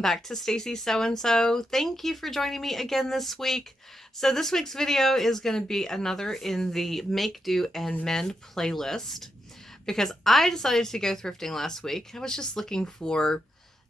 welcome back to Stacy So and So. Thank you for joining me again this week. So this week's video is going to be another in the Make Do and Mend playlist because I decided to go thrifting last week. I was just looking for,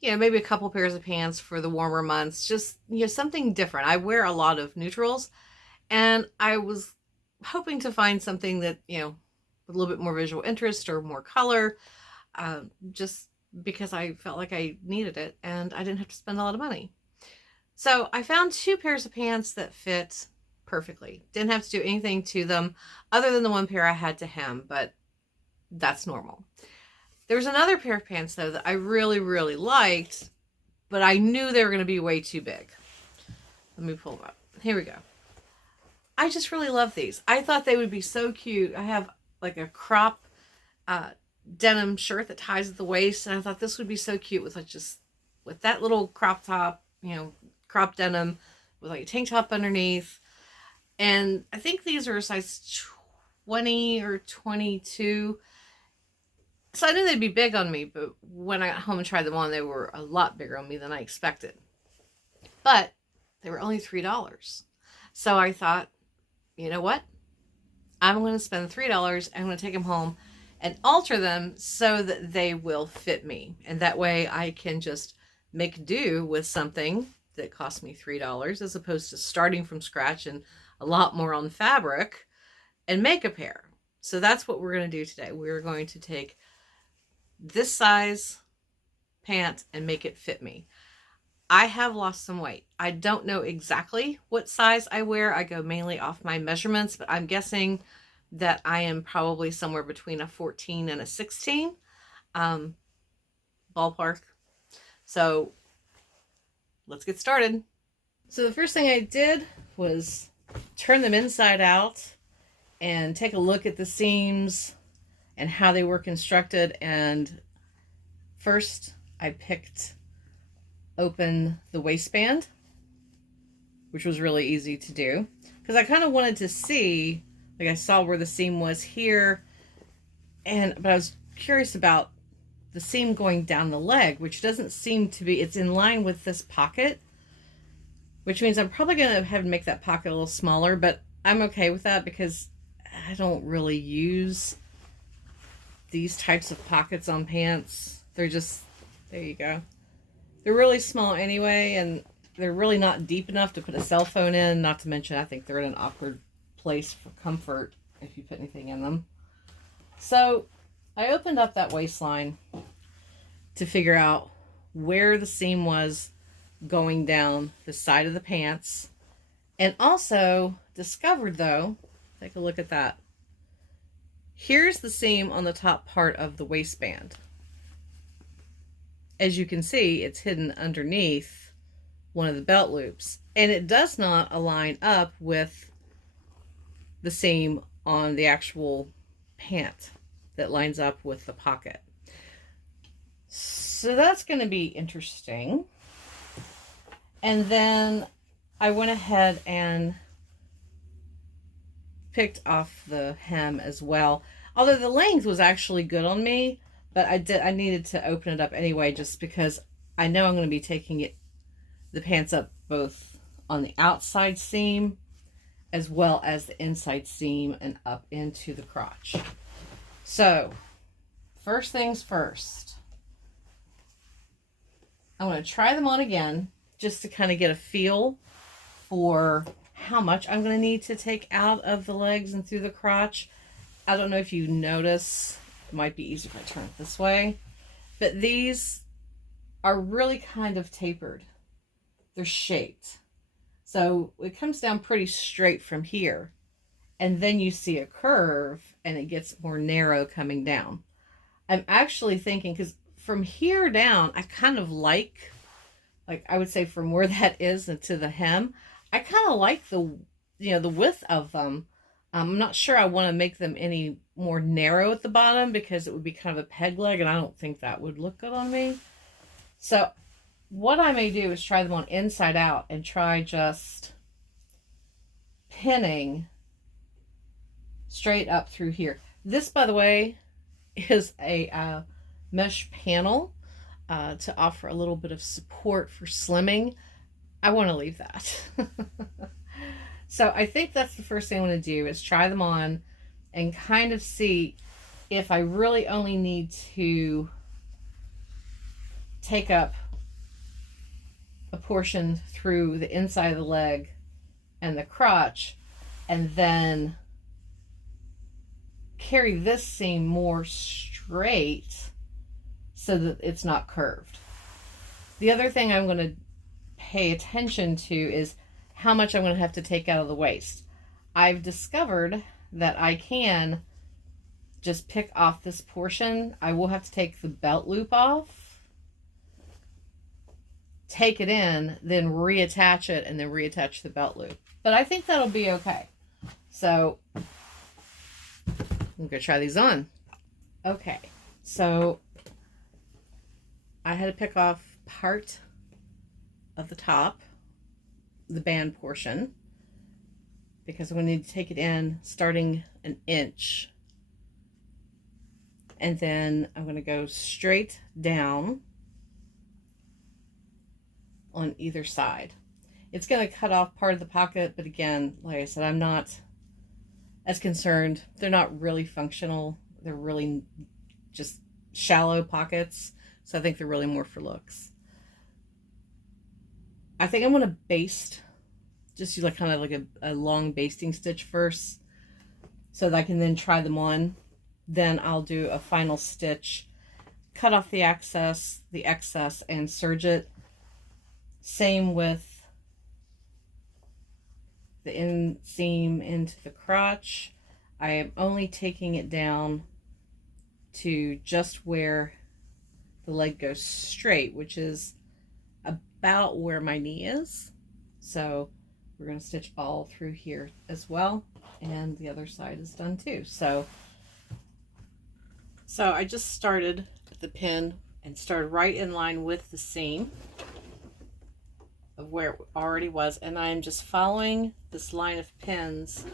maybe a couple pairs of pants for the warmer months, just, something different. I wear a lot of neutrals and I was hoping to find something that, with a little bit more visual interest or more color, just because I felt like I needed it and I didn't have to spend a lot of money. So I found two pairs of pants that fit perfectly. Didn't have to do anything to them other than the one pair I had to hem, but that's normal. There was another pair of pants though that I really, really liked, but I knew they were going to be way too big. Let me pull them up. Here we go. I just really love these. I thought they would be so cute. I have like a crop denim shirt that ties at the waist, and I thought this would be so cute with with that little crop top, crop denim with like a tank top underneath. And I think these are a size 20 or 22. So I knew they'd be big on me, but when I got home and tried them on, they were a lot bigger on me than I expected. But they were only $3. So I thought, you know what? I'm going to spend $3. I'm going to take them home and alter them so that they will fit me. And that way I can just make do with something that cost me $3 as opposed to starting from scratch and a lot more on fabric and make a pair. So that's what we're going to do today. We're going to take this size pant and make it fit me. I have lost some weight. I don't know exactly what size I wear. I go mainly off my measurements, but I'm guessing that I am probably somewhere between a 14 and a 16 ballpark. So let's get started. So the first thing I did was turn them inside out and take a look at the seams and how they were constructed. And first I picked open the waistband, which was really easy to do because I kind of wanted to see, like I saw where the seam was here, but I was curious about the seam going down the leg, which doesn't seem to be, it's in line with this pocket, which means I'm probably going to have to make that pocket a little smaller, but I'm okay with that because I don't really use these types of pockets on pants. They're just, there you go. They're really small anyway, and they're really not deep enough to put a cell phone in, not to mention I think they're in an awkward place for comfort if you put anything in them. So I opened up that waistline to figure out where the seam was going down the side of the pants, and also discovered though, take a look at that. Here's the seam on the top part of the waistband. As you can see, it's hidden underneath one of the belt loops, and it does not align up with the seam on the actual pant that lines up with the pocket. So that's going to be interesting. And then I went ahead and picked off the hem as well. Although the length was actually good on me, but I needed to open it up anyway just because I know I'm going to be taking the pants up both on the outside seam as well as the inside seam and up into the crotch. So first things first, I want to try them on again just to kind of get a feel for how much I'm going to need to take out of the legs and through the crotch. I don't know if you notice, it might be easier if I turn it this way, but these are really kind of tapered. They're shaped. So it comes down pretty straight from here, and then you see a curve and it gets more narrow coming down. I'm actually thinking, because from here down, I kind of like I would say from where that is to the hem, I kind of like the width of them. I'm not sure I want to make them any more narrow at the bottom because it would be kind of a peg leg, and I don't think that would look good on me. So what I may do is try them on inside out and try just pinning straight up through here. This, by the way, is a mesh panel. to offer a little bit of support for slimming, I want to leave that. So I think that's the first thing I want to do is try them on and kind of see if I really only need to take up a portion through the inside of the leg and the crotch, and then carry this seam more straight so that it's not curved. The other thing I'm going to pay attention to is how much I'm going to have to take out of the waist. I've discovered that I can just pick off this portion. I will have to take the belt loop off, take it in, then reattach it, and then reattach the belt loop. But I think that'll be okay. So I'm going to try these on. Okay, so I had to pick off part of the top, the band portion, because I'm going to need to take it in starting an inch. And then I'm going to go straight down on either side. It's going to cut off part of the pocket, but again, like I said, I'm not as concerned. They're not really functional. They're really just shallow pockets, so I think they're really more for looks. I think I'm going to baste, just do like kind of like a long basting stitch first, so that I can then try them on. Then I'll do a final stitch, cut off the excess, and serge it. Same with the inseam into the crotch. I am only taking it down to just where the leg goes straight, which is about where my knee is. So we're going to stitch all through here as well, and the other side is done too. So I just started at the pin and started right in line with the seam of where it already was, and I'm just following this line of pins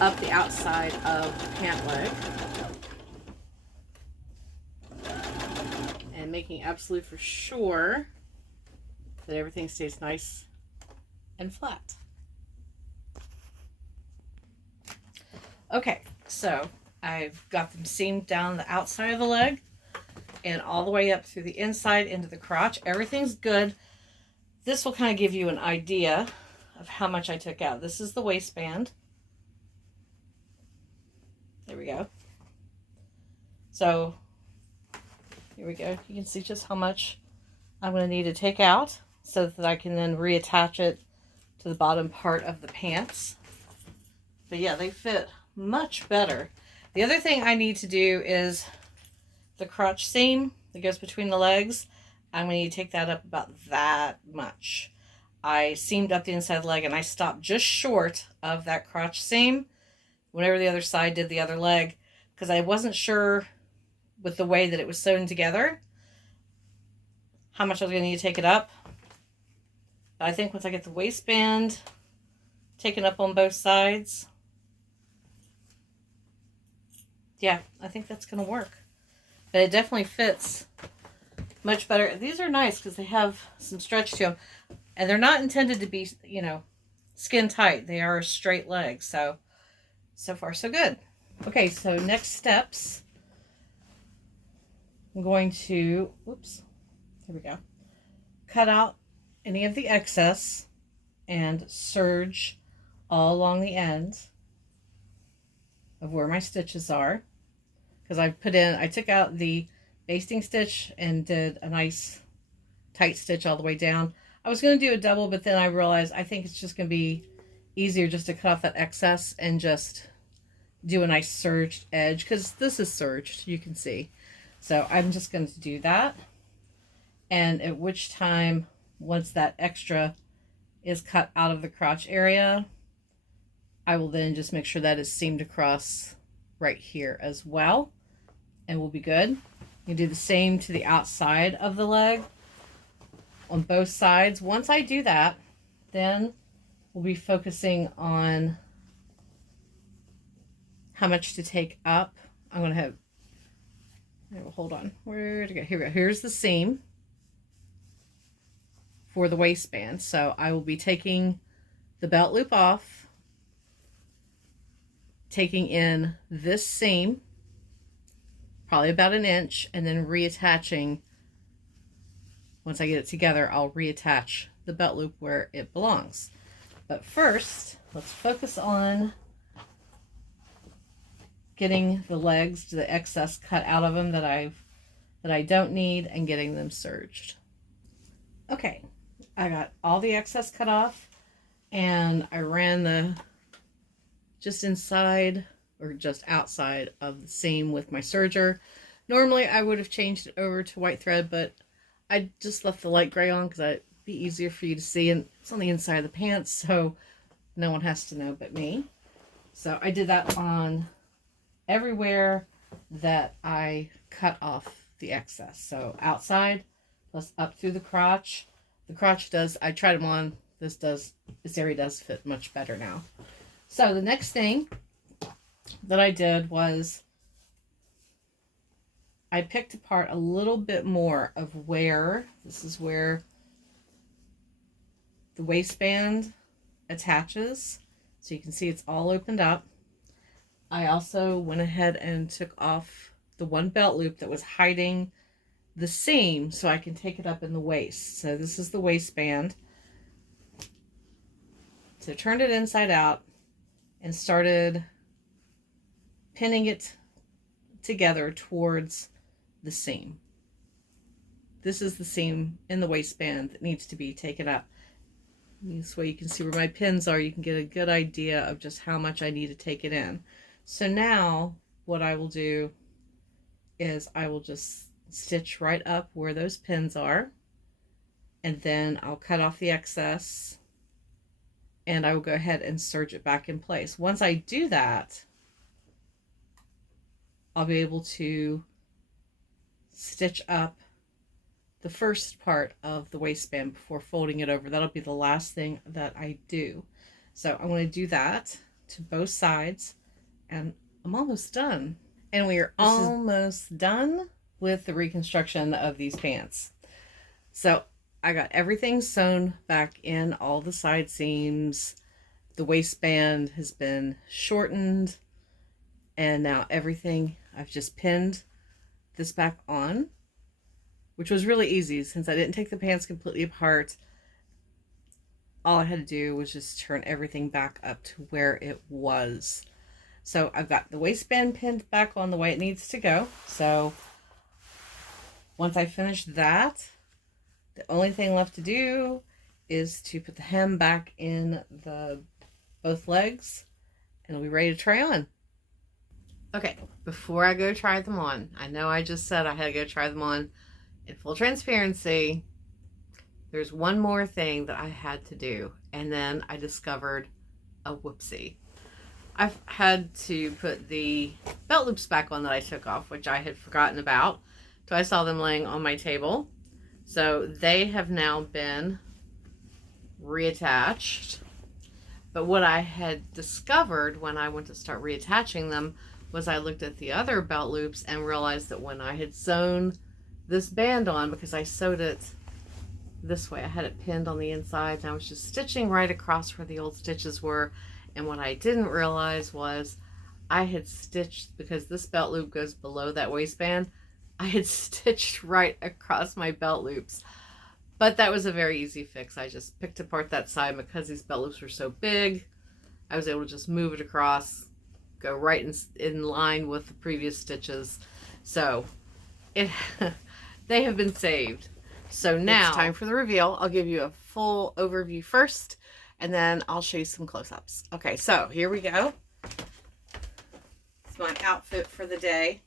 up the outside of the pant leg and making absolutely for sure that everything stays nice and flat. Okay, so I've got them seamed down the outside of the leg and all the way up through the inside into the crotch. Everything's good. This will kind of give you an idea of how much I took out. This is the waistband. There we go. So here we go. You can see just how much I'm going to need to take out so that I can then reattach it to the bottom part of the pants. But yeah, they fit much better. The other thing I need to do is the crotch seam that goes between the legs. I'm going to need to take that up about that much. I seamed up the inside leg and I stopped just short of that crotch seam whenever the other side did the other leg, because I wasn't sure with the way that it was sewn together how much I was going to need to take it up. But I think once I get the waistband taken up on both sides, yeah, I think that's going to work. But it definitely fits much better. These are nice because they have some stretch to them. And they're not intended to be, you know, skin tight. They are a straight leg. So far so good. Okay, so next steps. I'm going to, oops, here we go. Cut out any of the excess and serge all along the ends of where my stitches are. Because I took out the basting stitch and did a nice tight stitch all the way down. I was going to do a double, but then I realized I think it's just going to be easier just to cut off that excess and just do a nice serged edge, because this is serged, you can see. So I'm just going to do that. And at which time, once that extra is cut out of the crotch area, I will then just make sure that is seamed across right here as well, and we'll be good. You do the same to the outside of the leg on both sides. Once I do that, then we'll be focusing on how much to take up. I'm going to hold on. Where to go? Here we go. Here's the seam for the waistband. So I will be taking the belt loop off, taking in this seam, probably about an inch, and then reattaching. Once I get it together, I'll reattach the belt loop where it belongs. But first, let's focus on getting the legs, the excess cut out of them that I don't need, and getting them serged. Okay, I got all the excess cut off, and I ran the just inside or just outside of the seam with my serger. Normally I would have changed it over to white thread, but I just left the light gray on because it'd be easier for you to see, and it's on the inside of the pants, so no one has to know but me. So I did that on everywhere that I cut off the excess. So outside plus up through the crotch. The crotch does, I tried them on, this area does fit much better now. So the next thing that I did was I picked apart a little bit more of where, this is where the waistband attaches. So you can see it's all opened up. I also went ahead and took off the one belt loop that was hiding the seam so I can take it up in the waist. So this is the waistband. So turned it inside out and started pinning it together towards the seam. This is the seam in the waistband that needs to be taken up. This way you can see where my pins are. You can get a good idea of just how much I need to take it in. So now what I will do is I will just stitch right up where those pins are, and then I'll cut off the excess, and I will go ahead and serge it back in place. Once I do that, I'll be able to stitch up the first part of the waistband before folding it over. That'll be the last thing that I do. So I'm going to do that to both sides, and I'm almost done. And we are almost done with the reconstruction of these pants. So I got everything sewn back in, all the side seams. The waistband has been shortened, and now everything, I've just pinned this back on, which was really easy since I didn't take the pants completely apart. All I had to do was just turn everything back up to where it was. So I've got the waistband pinned back on the way it needs to go. So once I finish that, the only thing left to do is to put the hem back in both legs, and it'll be ready to try on. Okay, before I go try them on, I know I just said I had to go try them on. In full transparency, there's one more thing that I had to do, and then I discovered a whoopsie. I've had to put the belt loops back on that I took off, which I had forgotten about. So I saw them laying on my table. So they have now been reattached. But what I had discovered when I went to start reattaching them was I looked at the other belt loops and realized that when I had sewn this band on, because I sewed it this way, I had it pinned on the inside, and I was just stitching right across where the old stitches were. And what I didn't realize was I had stitched, because this belt loop goes below that waistband, I had stitched right across my belt loops. But that was a very easy fix. I just picked apart that side. Because these belt loops were so big, I was able to just move it across, go right in line with the previous stitches. So they have been saved. So now it's time for the reveal. I'll give you a full overview first, and then I'll show you some close-ups. Okay, so here we go. It's my outfit for the day.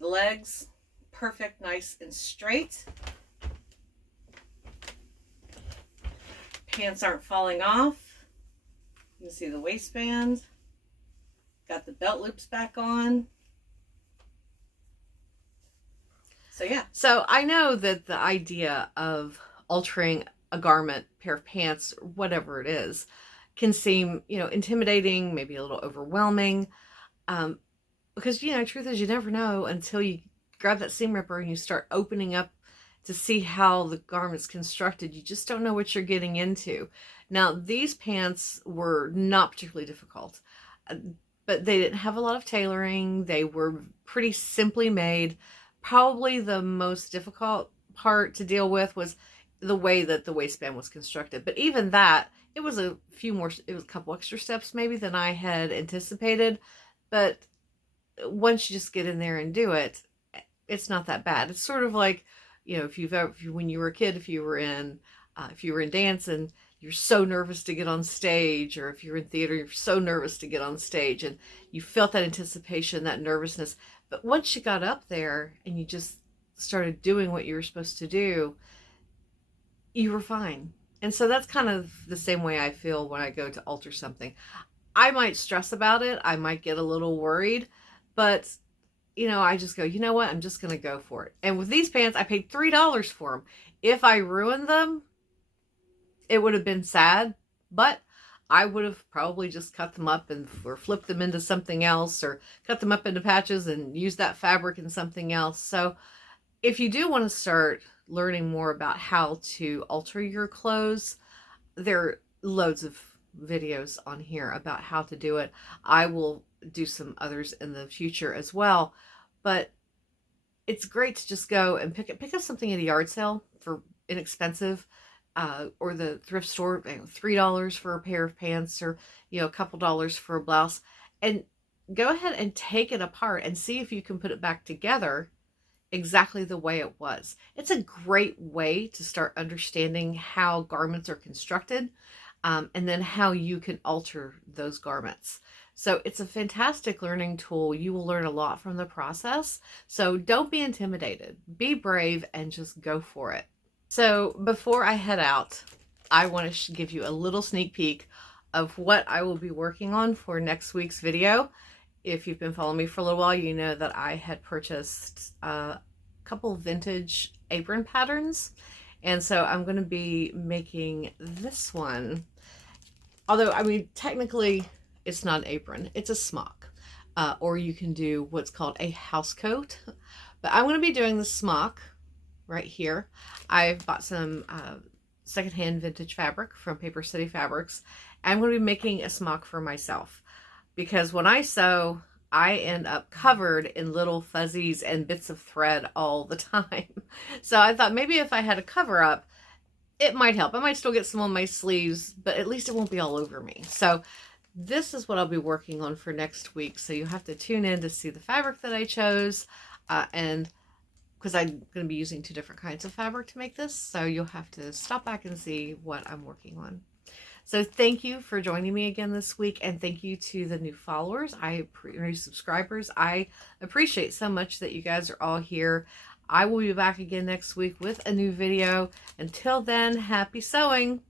The legs, perfect, nice and straight. Pants aren't falling off. You can see the waistband. Got the belt loops back on. So yeah. So I know that the idea of altering a garment, pair of pants, whatever it is, can seem, intimidating, maybe a little overwhelming. because, you know, truth is you never know until you grab that seam ripper and you start opening up to see how the garment's constructed. You just don't know what you're getting into. Now, these pants were not particularly difficult, but they didn't have a lot of tailoring. They were pretty simply made. Probably the most difficult part to deal with was the way that the waistband was constructed. But even that, it was a couple extra steps maybe than I had anticipated. But once you just get in there and do it, it's not that bad. It's sort of like, you know, when you were a kid, if you were in dance and you're so nervous to get on stage, or if you're in theater, you're so nervous to get on stage, and you felt that anticipation, that nervousness. But once you got up there and you just started doing what you were supposed to do, you were fine. And so that's kind of the same way I feel when I go to alter something. I might stress about it. I might get a little worried, but you know, I just go, you know what? I'm just going to go for it. And with these pants, I paid $3 for them. If I ruined them, it would have been sad, but I would have probably just cut them up or flipped them into something else, or cut them up into patches and used that fabric in something else. So if you do want to start learning more about how to alter your clothes, there are loads of videos on here about how to do it. I will do some others in the future as well, but it's great to just go and pick up something at a yard sale for inexpensive, or the thrift store, you know, $3 for a pair of pants, or, you know, a couple dollars for a blouse, and go ahead and take it apart and see if you can put it back together exactly the way it was. It's a great way to start understanding how garments are constructed, and then how you can alter those garments. So it's a fantastic learning tool. You will learn a lot from the process. So don't be intimidated. Be brave and just go for it. So before I head out, I want to give you a little sneak peek of what I will be working on for next week's video. If you've been following me for a little while, you know that I had purchased a couple vintage apron patterns. And so I'm going to be making this one. Although, I mean, technically it's not an apron, it's a smock. Or you can do what's called a house coat. But I'm going to be doing the smock right here. I've bought some secondhand vintage fabric from Paper City Fabrics. I'm going to be making a smock for myself, because when I sew, I end up covered in little fuzzies and bits of thread all the time. So I thought maybe if I had a cover up, it might help. I might still get some on my sleeves, but at least it won't be all over me. So this is what I'll be working on for next week. So you have to tune in to see the fabric that I chose, and because I'm going to be using 2 different kinds of fabric to make this. So you'll have to stop back and see what I'm working on. So thank you for joining me again this week, and thank you to the new followers, new subscribers. I appreciate so much that you guys are all here. I will be back again next week with a new video. Until then, happy sewing!